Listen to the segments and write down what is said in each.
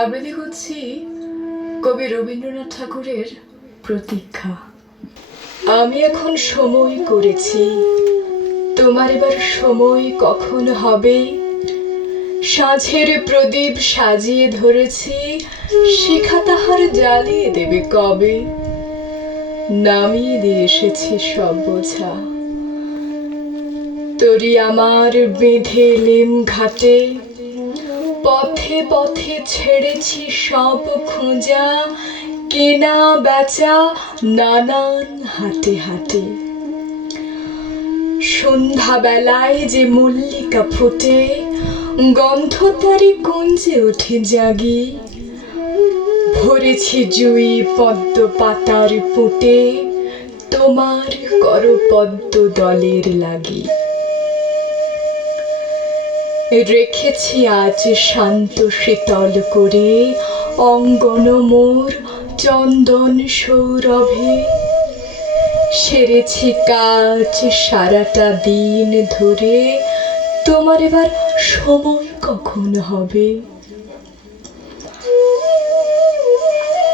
আবৃত্তি করছি কবি রবীন্দ্রনাথ ঠাকুরের প্রতীক্ষা। আমি এখন সময় করেছি, তোমার এবার সময় কখন হবে? সাঁঝের প্রদীপ সাজিয়ে ধরেছি, শিখা তাহার জ্বালিয়ে দেবে কবে? নামিয়ে দিয়ে এসেছি সব বোঝা। তরি আমার বেঁধে লেম ঘাটে পথে পথে ছেড়েছি সব খোঁজা, কেনা বেচা নানান হাটে হাটে সন্ধ্যাবেলায় যে মল্লিকা ফোটে, গন্ধ তারি কুঞ্জে ওঠে জাগি। ভরেছি জুই পদ্ম পাতার পুটে তোমার কর পদ্ম দলের লাগি। রেখেছি আজ শান্ত শীতল করে। অঙ্গন মোর, চন্দন সৌরভে। সেরেছি কাজ সারাটা দিন ধরে। তোমার এবার সময় কখন হবে?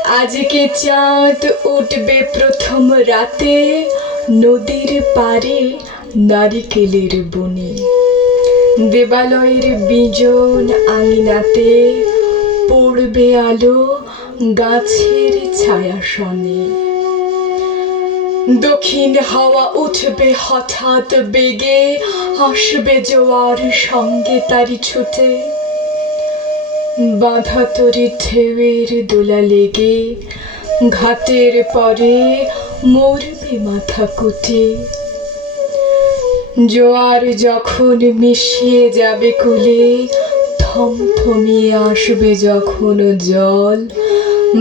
আজকে চাঁদ উঠবে প্রথম রাতে। নদীর পারে নারিকেলের বনে। দেবালয়ের বিজন আঙিনাতে পড়বে আলো গাছের ছায়া ছায়াসনে দক্ষিণ হাওয়া উঠবে হঠাৎ বেগে আসবে জোয়ার সঙ্গে তারি ছুটে। বাঁধা তরি ঢেউয়ের দোলা লেগে, ঘাটের পরে মরবে মাথা কুটে। জোয়ার যখন মিশিয়ে যাবে কুলে থমথমিয়ে আসবে যখন জল।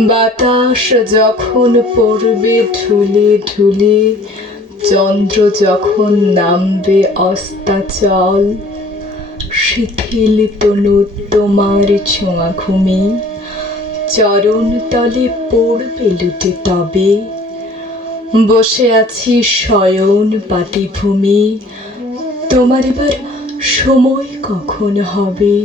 বাতাস যখন পড়বে ঢুলে ঢুলে, চন্দ্র যখন নামবে অস্তাচল। শিথিল তনু তোমার ছোঁয়া ঘুমে চরণ তলে পড়বে লুটে তবে। বসে আছি শয়ন পাতিভূমি তোমার এবার সময় কখন হবে?